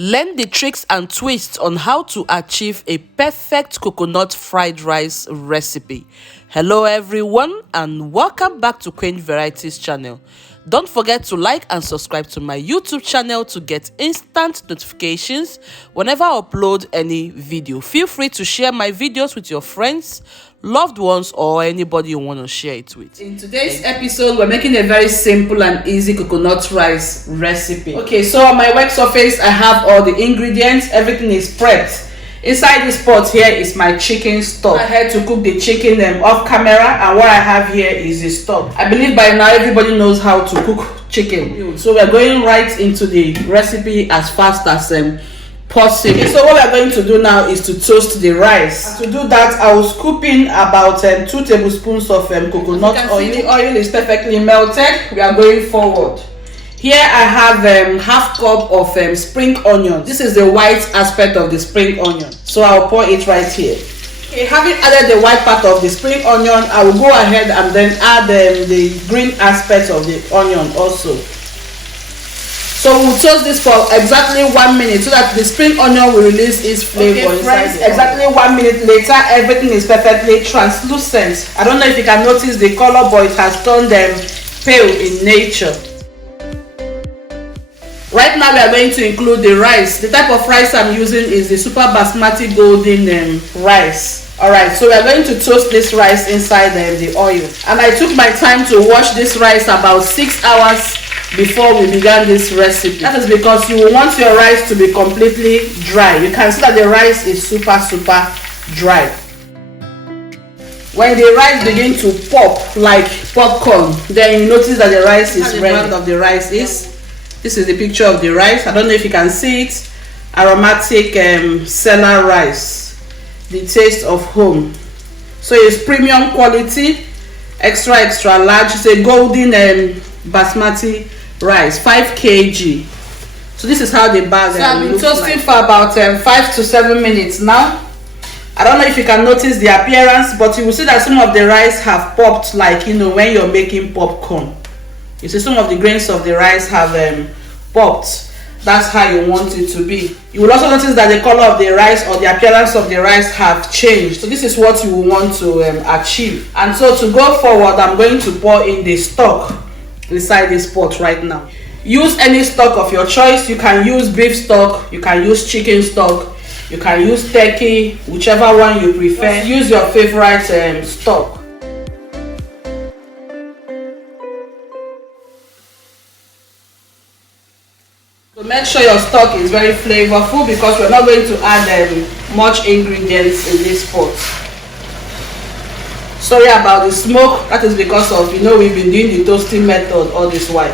Learn the tricks and twists on how to achieve a perfect coconut fried rice recipe. Hello everyone and welcome back to Queen Varieties channel. Don't forget to like and subscribe to my YouTube channel to get instant notifications whenever I upload any video. Feel free to share my videos with your friends, loved ones, or anybody you want to share it with. In today's episode, we're making a very simple and easy coconut rice recipe. Okay, so on my work surface, I have all the ingredients. Everything is prepped. Inside this pot here is my chicken stock. I had to cook the chicken off camera, and what I have here is the stock. I believe by now everybody knows how to cook chicken. So we're going right into the recipe as fast as possible. So what we're going to do now is to toast the rice. To do that, I will scoop in about 2 tablespoons of coconut oil. The oil is perfectly melted. We are going forward. Here I have half cup of spring onion. This is the white aspect of the spring onion, so I'll pour it right here. Okay, having added the white part of the spring onion, I will go ahead and then add the green aspect of the onion also. So we'll toast this for exactly 1 minute so that the spring onion will release its flavor. Okay, friends, exactly 1 minute later, everything is perfectly translucent. I don't know if you can notice the color, but it has turned pale in nature. Right now we are going to include the rice. The type of rice I'm using is the super basmati golden rice. Alright, so we are going to toast this rice inside the oil. And I took my time to wash this rice about 6 hours before we began this recipe. That is because you want your rice to be completely dry. You can see that the rice is super dry. When the rice begins to pop like popcorn, then you notice that the rice is ready. The brand of the rice is. This is the picture of the rice. I don't know if you can see it. Aromatic Senna rice, the taste of home. So it's premium quality, extra large. It's a golden basmati rice, 5 kg. So this is how the bag so I've been toasting for about 5 to 7 minutes now. I don't know if you can notice the appearance, but you will see that some of the rice have popped, like when you're making popcorn. You see some of the grains of the rice have popped. That's how you want it to be. You will also notice that the color of the rice or the appearance of the rice have changed. So this is what you want to achieve. And so to go forward, I'm going to pour in the stock inside this pot right now. Use any stock of your choice. You can use beef stock, you can use chicken stock, you can use turkey, whichever one you prefer. Use your favorite stock. So make sure your stock is very flavorful because we're not going to add much ingredients in this pot. Sorry about the smoke. That is because of we've been doing the toasting method all this while.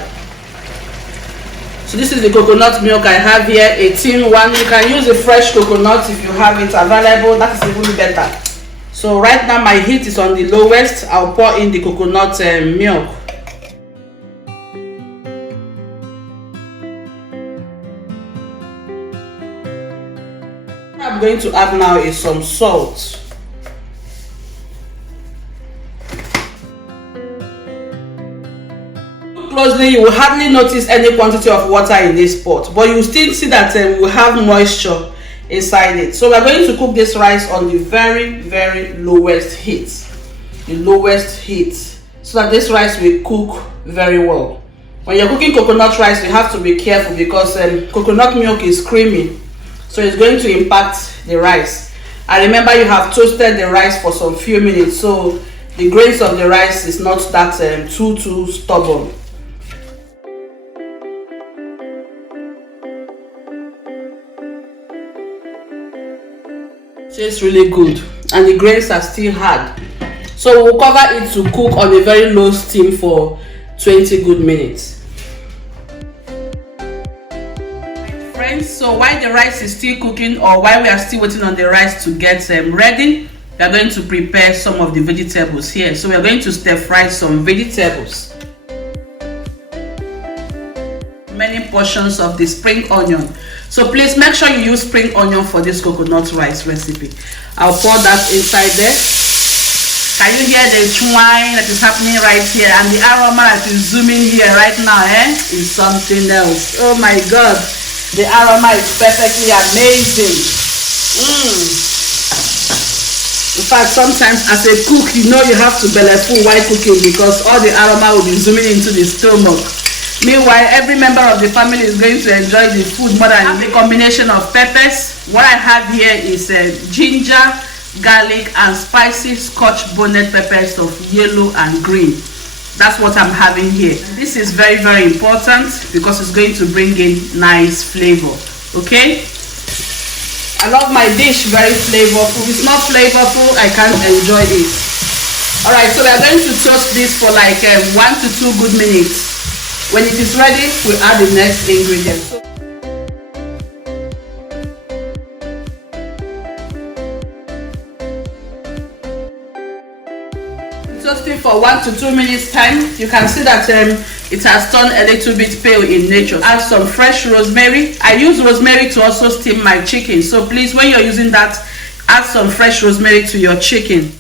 So this is the coconut milk I have here, a tin one. You can use the fresh coconut if you have it available. That is even better. So right now my heat is on the lowest. I'll pour in the coconut milk. What I'm going to add now is some salt. Look closely, you will hardly notice any quantity of water in this pot, but you will still see that we will have moisture inside it. So we're going to cook this rice on the very lowest heat. The lowest heat, so that this rice will cook very well. When you're cooking coconut rice, you have to be careful because coconut milk is creamy. So it's going to impact the rice. And remember, you have toasted the rice for some few minutes, so the grains of the rice is not that too stubborn. Tastes really good, and the grains are still hard. So we'll cover it to cook on a very low steam for 20 good minutes. So while the rice is still cooking, or while we are still waiting on the rice to get ready, we are going to prepare some of the vegetables here. So we are going to stir fry some vegetables. Many portions of the spring onion. So please make sure you use spring onion for this coconut rice recipe. I'll pour that inside there. Can you hear the twine that is happening right here? And the aroma that is zooming here right now is something else. Oh my God. The aroma is perfectly amazing. In fact, sometimes as a cook, you know you have to belly full while cooking because all the aroma will be zooming into the stomach. Meanwhile, every member of the family is going to enjoy the food more than the combination of peppers. What I have here is ginger, garlic, and spicy Scotch bonnet peppers of yellow and green. That's what I'm having here. This is very, very important because it's going to bring in nice flavor. Okay? I love my dish very flavorful. If it's not flavorful, I can't enjoy it. Alright, so we are going to toast this for like 1 to 2 good minutes. When it is ready, we'll add the next ingredient. Toasting for 1 to 2 minutes time, you can see that it has turned a little bit pale in nature. Add some fresh rosemary. I use rosemary to also steam my chicken, so please, when you're using that, add some fresh rosemary to your chicken.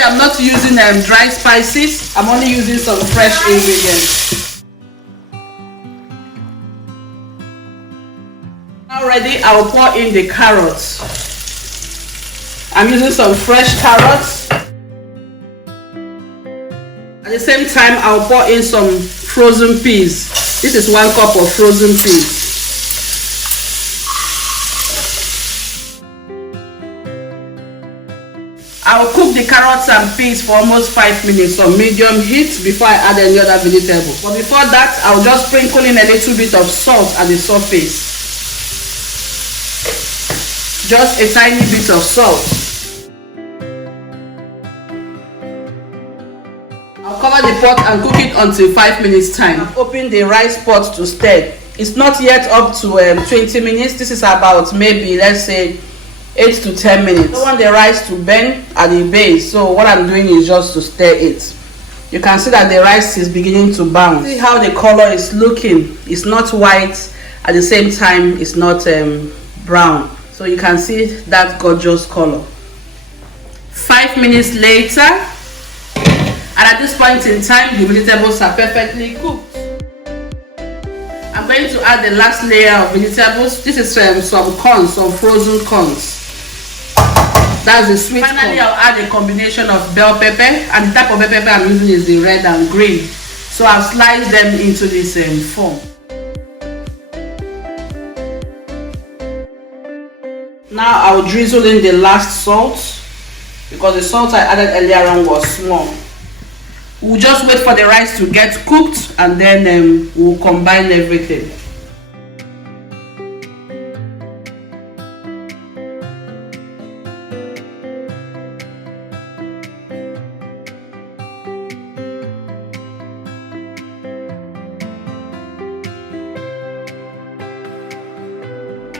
I'm not using dry spices. I'm only using some fresh ingredients. Now ready, I'll pour in the carrots. I'm using some fresh carrots. At the same time, I'll pour in some frozen peas. This is 1 cup of frozen peas. I'll cook the carrots and peas for almost 5 minutes on medium heat before I add any other vegetable. But before that, I'll just sprinkle in a little bit of salt at the surface. Just a tiny bit of salt. I'll cover the pot and cook it until 5 minutes time. Open the rice pot to stir. It's not yet up to 20 minutes. This is about maybe, let's say, 8 to 10 minutes. I don't want the rice to burn at the base, so what I'm doing is just to stir it. You can see that the rice is beginning to bounce. See how the color is looking. It's not white, at the same time it's not brown. So you can see that gorgeous color. 5 minutes later, and at this point in time, the vegetables are perfectly cooked. I'm going to add the last layer of vegetables. This is some corn, some frozen corns. That's the sweet corn. Finally, I'll add a combination of bell pepper, and the type of bell pepper I'm using is the red and green. So I'll slice them into this form. Now I'll drizzle in the last salt because the salt I added earlier on was small. We'll just wait for the rice to get cooked and then we'll combine everything.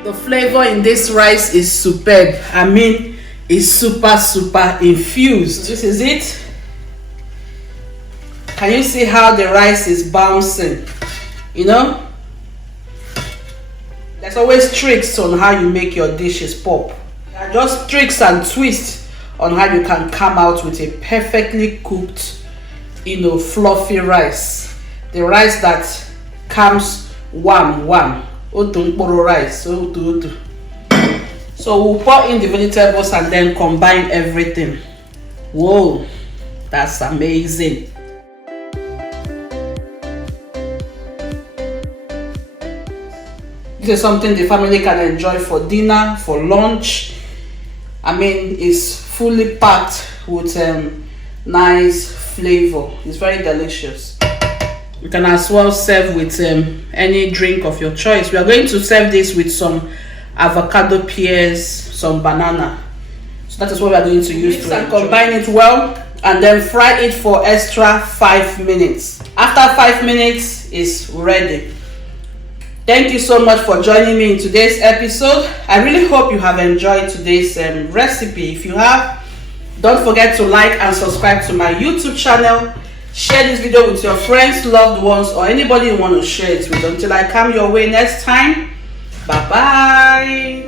The flavor in this rice is superb. I mean, it's super infused. This is it. Can you see how the rice is bouncing? You know, there's always tricks on how you make your dishes pop. There are just tricks and twists on how you can come out with a perfectly cooked, you know, fluffy rice. The rice that comes warm. Rice. So we'll pour in the vegetables and then combine everything. Whoa, that's amazing. This is something the family can enjoy for dinner, for lunch. I mean, it's fully packed with nice flavor. It's very delicious. You can as well serve with any drink of your choice. We are going to serve this with some avocado pears, some banana. So that is what we are going to use to combine it well and then fry it for extra 5 minutes. After 5 minutes, it's ready. Thank you so much for joining me in today's episode. I really hope you have enjoyed today's recipe. If you have, don't forget to like and subscribe to my YouTube channel. Share this video with your friends, loved ones, or anybody you want to share it with. Until I come your way next time, bye bye.